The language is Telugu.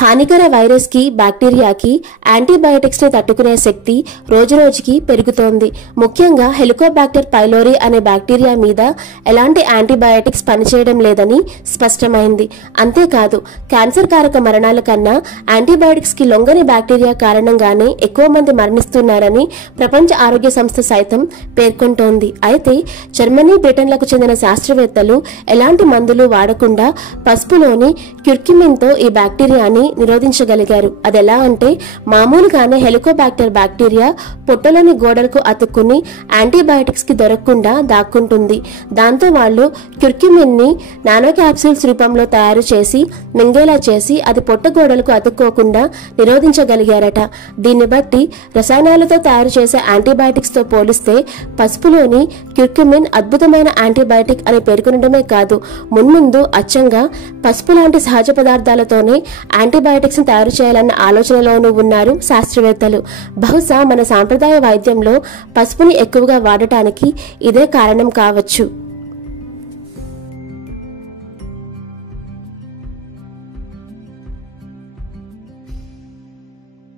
హానికర వైరస్ కి బ్యాక్టీరియాకి యాంటీబయాటిక్స్ ని తట్టుకునే శక్తి రోజురోజుకి పెరుగుతోంది. ముఖ్యంగా హెలికోబాక్టర్ పైలోరీ అనే బ్యాక్టీరియా మీద ఎలాంటి యాంటీబయాటిక్స్ పనిచేయడం లేదని స్పష్టమైంది. అంతేకాదు క్యాన్సర్ కారక మరణాల కన్నా యాంటీబయాటిక్స్ కి లొంగని బ్యాక్టీరియా కారణంగానే ఎక్కువ మంది మరణిస్తున్నారని ప్రపంచ ఆరోగ్య సంస్థ సైతం పేర్కొంటోంది. అయితే జర్మనీ, బ్రిటన్లకు చెందిన శాస్త్రవేత్తలు ఎలాంటి మందులు వాడకుండా పసుపులోని క్యుర్క్యుమిన్ తో ఈ బ్యాక్టీరియాని నిరోధించగలిగారు. అదెలా అంటే మామూలుగానే హెలికోబాక్టర్ బ్యాక్టీరియా పొట్టలోని గోడలకు అతుక్కుని యాంటీబయాటిక్స్ కి దొరకకుండా దాక్కుంటుంది. దాంతో వాళ్ళు క్యుర్క్యుమిన్ ని నానో క్యాప్సూల్స్ రూపంలో తయారు చేసి మింగేలా చేసి అది పొట్ట గోడలకు అతుక్కోకుండా నిరోధించగలిగారట. దీన్ని బట్టి రసాయనాలతో తయారు చేసే యాంటీబయాటిక్స్ తో పోలిస్తే పసుపులోని క్యుర్క్యుమిన్ అద్భుతమైన యాంటీబయాటిక్ అని పేర్కొనడమే కాదు, మున్ముందు అచ్చంగా పసుపు లాంటి సహజ పదార్థాలతోనే యాంటీబయాటిక్స్ ని తయారు చేయాలన్న ఆలోచనలోనూ ఉన్నారు శాస్త్రవేత్తలు. బహుశా మన సాంప్రదాయ వైద్యంలో పసుపుని ఎక్కువగా వాడటానికి ఇదే కారణం కావచ్చు.